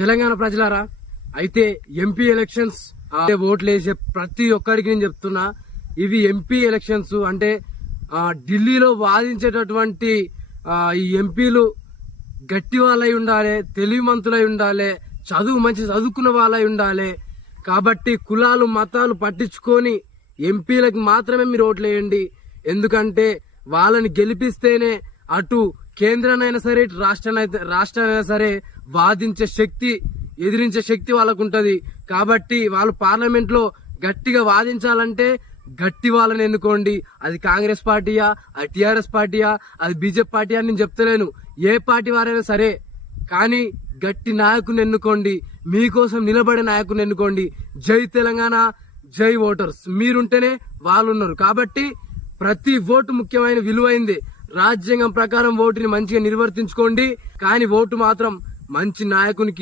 తెలంగాణ ప్రజలారా, అయితే MP elections ఓట్లు వేసే ప్రతి ఒక్కరికి నేను చెప్తున్నా, ఇవి ఎంపీ ఎలక్షన్స్ అంటే ఢిల్లీలో వాదించేటటువంటి ఈ ఎంపీలు గట్టి వాళ్ళై ఉండాలి, తెలివిమంతులై ఉండాలి, మంచి చదువుకున్న వాళ్ళై ఉండాలి. కాబట్టి కులాలు మతాలు పట్టించుకొని ఎంపీలకు మాత్రమే మీరు ఓట్లు వేయండి. ఎందుకంటే వాళ్ళని గెలిపిస్తేనే అటు కేంద్రానైనా సరే ఇటు రాష్ట్రానైనా సరే వాదించే శక్తి, ఎదిరించే శక్తి వాళ్ళకు ఉంటది. కాబట్టి వాళ్ళు పార్లమెంట్ లో గట్టిగా వాదించాలంటే గట్టి వాళ్ళని ఎన్నుకోండి. అది కాంగ్రెస్ పార్టీయా, అది టిఆర్ఎస్ పార్టీయా, అది బీజేపీ పార్టీయా నేను చెప్తలేను. ఏ పార్టీ వారైనా సరే, కానీ గట్టి నాయకుని ఎన్నుకోండి. మీకోసం నిలబడే నాయకుని ఎన్నుకోండి. జై తెలంగాణ, జై ఓటర్స్. మీరుంటేనే వాళ్ళు ఉన్నారు. కాబట్టి ప్రతి ఓటు ముఖ్యమైన విలువైంది. రాజ్యాంగం ప్రకారం ఓటుని మంచిగా నిర్వర్తించుకోండి. కానీ ఓటు మాత్రం మంచి నాయకునికి